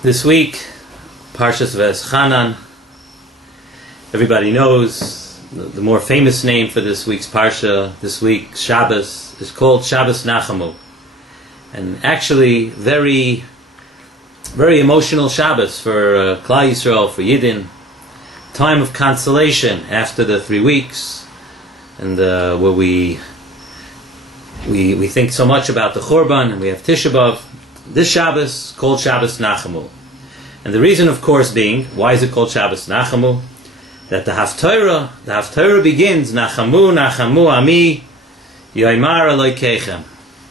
This week, Parshas V'eschanan. Everybody knows the more famous name for this week's Parsha, this week's Shabbos, is called Shabbos Nachamu. And actually, very emotional Shabbos for Klal Yisrael, for Yidden. Time of consolation after the 3 weeks, and where we think so much about the Churban, and we have Tisha B'Av. This Shabbos called Shabbos Nachamu. And the reason, of course, being, why is it called Shabbos Nachamu? That the Haftarah begins, Nachamu, Nachamu, Ami, Yoimar Elokeichem.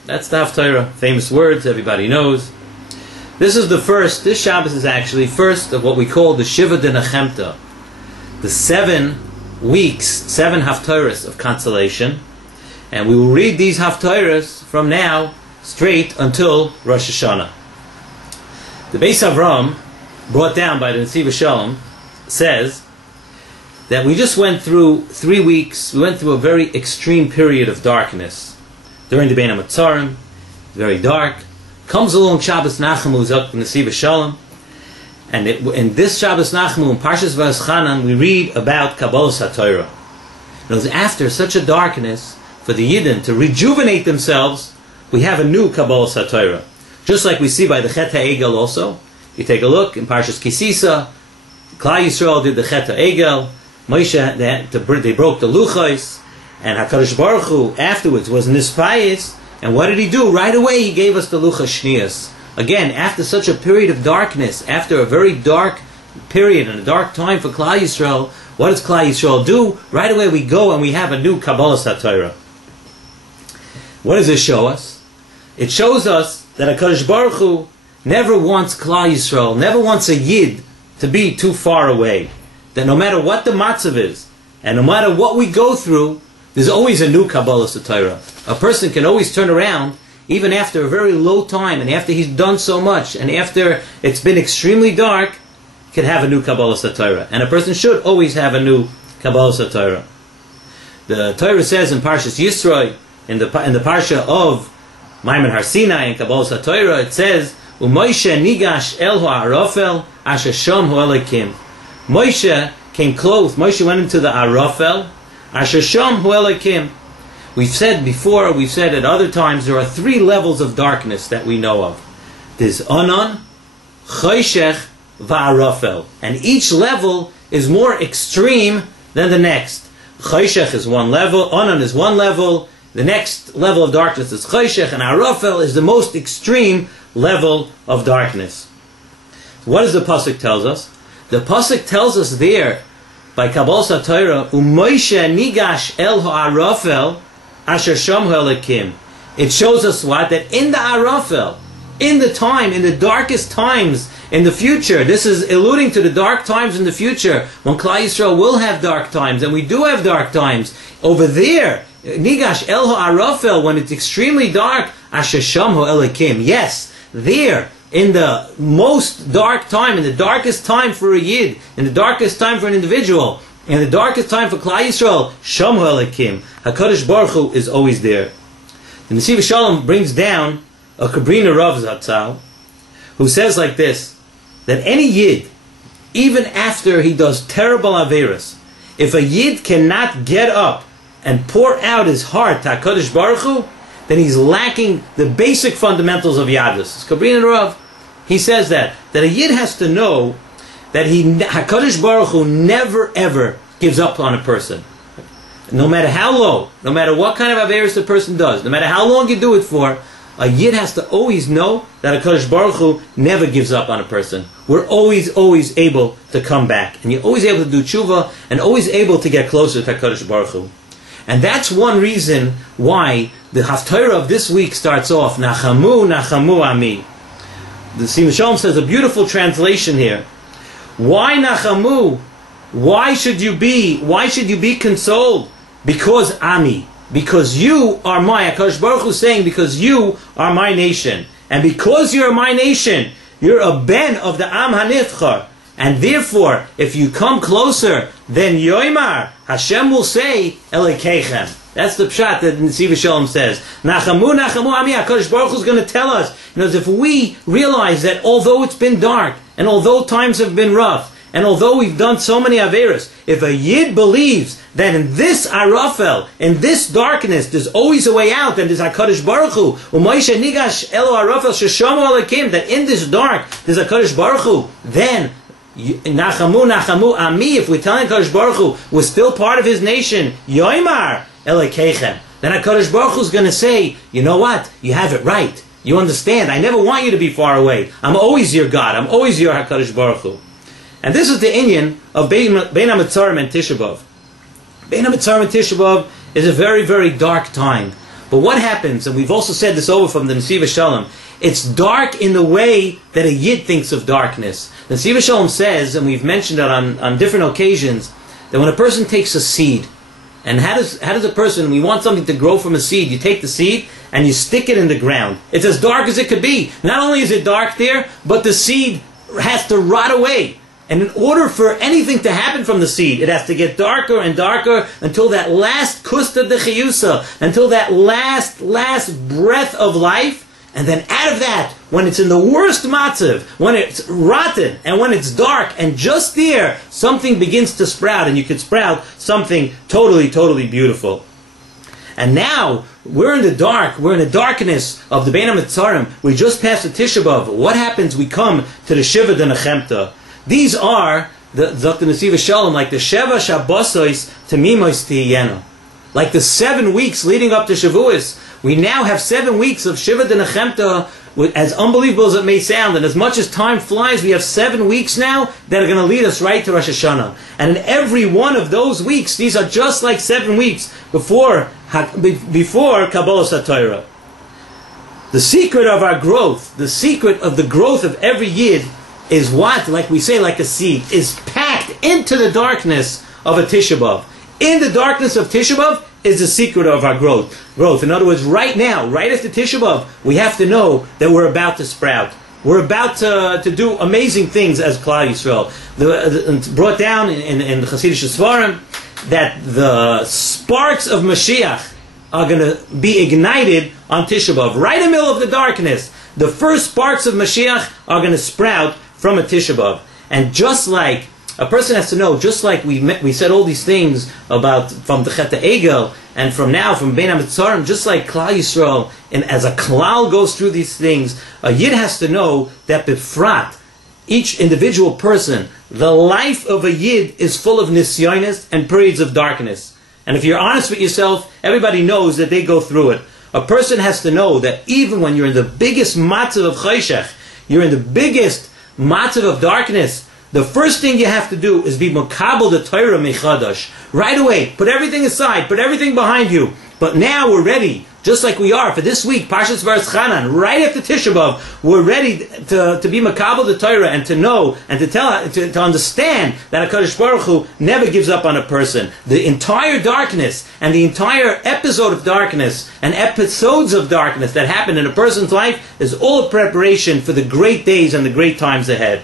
That's the Haftarah. Famous words, everybody knows. This Shabbos is actually first of what we call the Shiva de Nechemta. The 7 weeks, 7 Haftarahs of consolation. And we will read these Haftarahs from now straight until Rosh Hashanah. The Beis Avram, brought down by the Nesiv Shalom, says that we just went through 3 weeks. We went through a very extreme period of darkness during the Bein HaMatzarim, very dark. Comes along Shabbos Nachamu, Zok Nesiv Shalom, and in this Shabbos Nachamu, in Parshas V'eschanan, we read about Kabbalas HaTorah. It was after such a darkness for the Yidden to rejuvenate themselves. We have a new Kabbalas HaTorah. Just like we see by the Chet HaEgel also. You take a look in Parshas Kisisa, Klal Yisrael did the Chet HaEgel, Moshe, they broke the Luchos, and HaKadosh Baruch Hu afterwards was Nispayis, and what did he do? Right away he gave us the Luchos Shniyos. Again, after such a period of darkness, after a very dark period and a dark time for Klal Yisrael, what does Klal Yisrael do? Right away we go and we have a new Kabbalas HaTorah. What does this show us? It shows us that HaKadosh Baruch Hu never wants Klal Yisrael, never wants a Yid to be too far away. That no matter what the matzav is, and no matter what we go through, there's always a new Kabbalas HaTorah. A person can always turn around, even after a very low time, and after he's done so much, and after it's been extremely dark, can have a new Kabbalas HaTorah. And a person should always have a new Kabbalas HaTorah. The Torah says in Parshas Yisro, in the Parsha of Maimon Har Sinai and Kabbalas HaTorah, it says, U'Moshe nigash el ha'arafel asher sham hu Elokim. Moshe came close. Moshe went into the Arafel asher sham hu Elokim. We've said before, we've said at other times, there are 3 levels of darkness that we know of. There's Anan, Choshech, Va'arafel. And each level is more extreme than the next. Choshech is one level, Anan is one level, the next level of darkness is Choshech, and Arafel is the most extreme level of darkness. What does the Pasuk tells us? The Pasuk tells us there, by Kabbalas HaTorah, U'Moshe nigash el ha'arafel asher sham hu Elokim. It shows us what? That in the Arafel, in the darkest times in the future, this is alluding to the dark times in the future, when Klal Yisrael will have dark times, and we do have dark times. Over there, nigash el ha'arafel, when it's extremely dark, asher sham hu Elokim. Yes, there, in the most dark time, in the darkest time for a Yid, in the darkest time for an individual, in the darkest time for Klal Yisrael, Sham hu Elokim, HaKadosh Baruch Hu is always there. The Nesiv Shalom brings down a Kabrina Rav Zatzal, who says like this, that any Yid, even after he does terrible Averas, if a Yid cannot get up and pour out his heart to HaKadosh Baruch Hu, then he's lacking the basic fundamentals of Yadus. It's Kabrina Rav. He says that a Yid has to know that HaKadosh Baruch Hu never ever gives up on a person. No matter how low, no matter what kind of Averis the person does, no matter how long you do it for, a Yid has to always know that HaKadosh Baruch Hu never gives up on a person. We're always able to come back. And you're always able to do tshuva, and always able to get closer to HaKadosh Baruch Hu. And that's one reason why the Haftarah of this week starts off, Nachamu, Nachamu, Ami. The Nesiv Shalom says a beautiful translation here. Why Nachamu? Why should you be consoled? Because Ami. Because you are my, HaKadosh Baruch Hu is saying, because you are my nation. And because you're my nation, you're a ben of the Am HaNivchar. And therefore, if you come closer, then Yoimar, Hashem will say, Elokeichem. That's the pshat that Nesiv Shalom says. Nachamu, Nachamu, Ami, HaKadosh Baruch Hu is going to tell us, if we realize that although it's been dark, and although times have been rough, and although we've done so many averos, if a yid believes that in this arafel, in this darkness, there's always a way out, and there's HaKadosh Baruch Hu, U'Moshe nigash elo arafel sheshamu alakim, that in this dark, there's HaKadosh Baruch Hu, then Nachamu, Nachamu, Ami, if we're telling HaKadosh Baruch Hu, we're still part of His nation, Yoimar Elekechem, then HaKadosh Baruch Hu is going to say, you know what? You have it right. You understand. I never want you to be far away. I'm always your God. I'm always your HaKadosh Baruch Hu. And this is the inyan of Bein HaMetzarim and Tisha B'Av. Bein HaMetzarim and Tisha B'Av is a very, very dark time. But what happens, and we've also said this over from the Nesiv Shalom, it's dark in the way that a yid thinks of darkness. The Nesiv Shalom says, and we've mentioned that on different occasions, that when a person takes a seed, and how does a person, we want something to grow from a seed, you take the seed and you stick it in the ground. It's as dark as it could be. Not only is it dark there, but the seed has to rot away. And in order for anything to happen from the seed, it has to get darker and darker until that last kusta de chiyusa, until that last breath of life. And then out of that, when it's in the worst matzav, when it's rotten, and when it's dark, and just there, something begins to sprout, and you could sprout something totally, totally beautiful. And now, we're in the dark, we're in the darkness of the Bein HaMetzarim, we just passed the Tisha B'Av. What happens? We come to the Shiva de Nechemta. These are, Dr. Nesiv Shalom, like the Sheva Shabbosos Temimos Tihiyenu. Like the 7 weeks leading up to Shavuos, we now have 7 weeks of Shiva de Nechemta, as unbelievable as it may sound, and as much as time flies, we have 7 weeks now that are going to lead us right to Rosh Hashanah. And in every one of those weeks, these are just like 7 weeks before Kabbalas HaTorah. The secret of our growth, the secret of the growth of every Yid, is what, like we say, like a seed, is packed into the darkness of a Tisha B'Av. In the darkness of Tisha B'Av is the secret of our growth. In other words, right now, right after Tisha B'Av, we have to know that we're about to sprout. We're about to do amazing things as Klal Yisrael. It's brought down in the Hasidic Svarim that the sparks of Mashiach are going to be ignited on Tisha B'Av. Right in the middle of the darkness, the first sparks of Mashiach are going to sprout from a Tisha B'Av. And just like a person has to know, just like we said all these things about from the Chet Egel and from Bein HaMetzarim, just like Klal Yisrael, and as a klal goes through these things, a Yid has to know that befrat, each individual person, the life of a Yid is full of nisyonis and periods of darkness. And if you're honest with yourself, everybody knows that they go through it. A person has to know that even when you're in the biggest matzav of choshech, you're in the biggest matzav of darkness, the first thing you have to do is be makabel the Torah mechadash. Right away, put everything aside, put everything behind you. But now we're ready, just like we are for this week, Parshas Varetchanan, right after Tisha B'Av, we're ready to be makabel the Torah and to know and to understand that HaKadosh Baruch Hu never gives up on a person. The entire darkness and the entire episode of darkness and episodes of darkness that happen in a person's life is all a preparation for the great days and the great times ahead.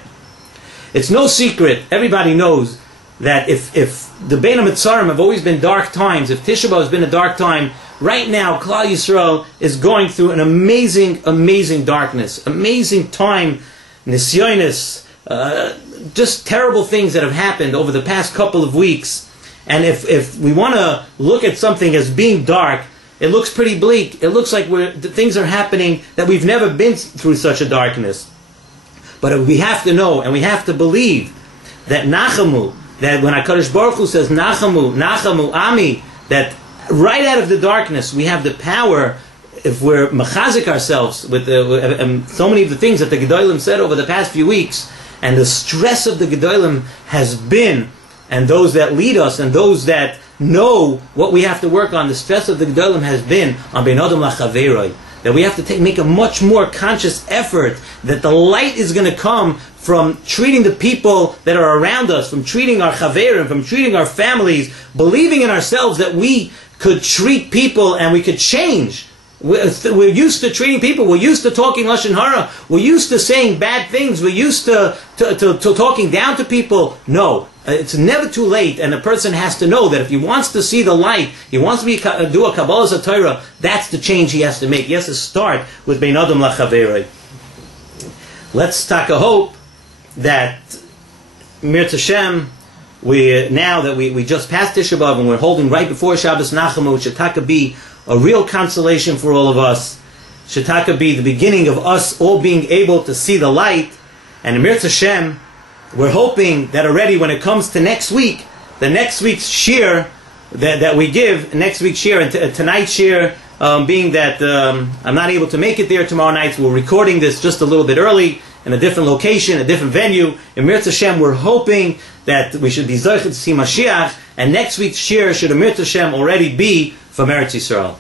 It's no secret, everybody knows that if the Bein HaMetzarim have always been dark times, if Tisha B'Av has been a dark time, right now Klal Yisrael is going through an amazing, amazing darkness, amazing time, nisyonis, just terrible things that have happened over the past couple of weeks. And if we want to look at something as being dark, it looks pretty bleak. It looks like things are happening that we've never been through such a darkness. But we have to know and we have to believe that Nachamu, that when HaKadosh Baruch Hu says Nachamu, Nachamu, Ami, that right out of the darkness we have the power, if we're machazik ourselves with so many of the things that the Gedolim said over the past few weeks, and the stress of the Gedolim has been, and those that lead us and those that know what we have to work on, the stress of the Gedolim has been on Ben Adam Lachaveroi. That we have to make a much more conscious effort, that the light is going to come from treating the people that are around us, from treating our chaverim, from treating our families, believing in ourselves that we could treat people and we could change. We're used to treating people. We're used to talking lashon hara. We're used to saying bad things. We're used to talking down to people. No, it's never too late, and a person has to know that if he wants to see the light, he wants to do a Kabbalah Torah, that's the change he has to make. He has to start with Bein Adam Lachaverei. Let's take a hope that Mir Tashem, now that we just passed Tisha B'Av and we're holding right before Shabbos Nachamu, should taka be a real consolation for all of us. Should taka be the beginning of us all being able to see the light. And Mir Tashem, we're hoping that already when it comes to next week, the next week's shir that we give, next week's shir and tonight's shir, being that I'm not able to make it there tomorrow night, so we're recording this just a little bit early in a different location, a different venue. In Mir Tashem, we're hoping that we should be zocheh to see Mashiach, and next week's shir should Mir Tashem already be from Eretz Yisrael.